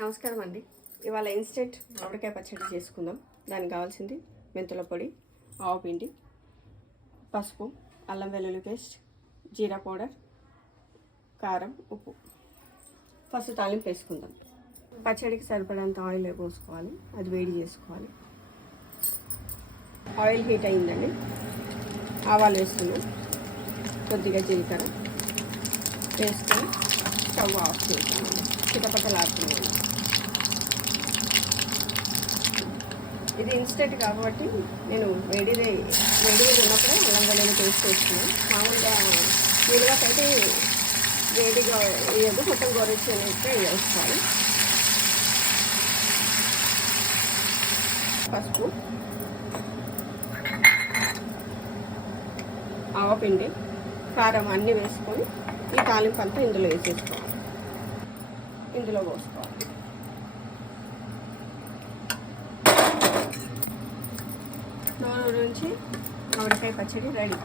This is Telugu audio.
నమస్కారం అండి. ఇవాళ ఇన్స్టెంట్ మామిడికాయ పచ్చడి చేసుకుందాం. దానికి కావాల్సింది మెంతుల పొడి, ఆవు పిండి, పసుపు, అల్లం వెల్లుల్లి పేస్ట్, జీరా పౌడర్, కారం, ఉప్పు. ఫస్ట్ తాలింపు వేసుకుందాం. పచ్చడికి సరిపడంత ఆయిల్ పోసుకోవాలి, అది వేడి చేసుకోవాలి. ఆయిల్ హీట్ అయిందండి, ఆవాలు వేస్తున్నాం, కొద్దిగా జీలకర్ర వేసుకొని స్టవ్ ఆఫ్ చేసామండి. చిటపటలాడుతున్నాను. ఇది ఇన్స్టెంట్ కాబట్టి నేను వేడిగా ఉన్నప్పుడే అల్లం వెల్లుల్లి పేస్ట్ వేస్తున్నాను. మామూలుగా నీళ్ళకైతే వేడిగా వేయదు, మొత్తం గోరెచ్చనైతే వేసుకోవాలి. పసుపు, ఆవపిండి, కారం అన్నీ వేసుకొని ఈ తాలింపు అంతా ఇందులో వేసేసుకోవాలి. ఇందులో పోసుకోవాలి. నూనె నుంచి మామిడికాయ పచ్చడి రెడీ.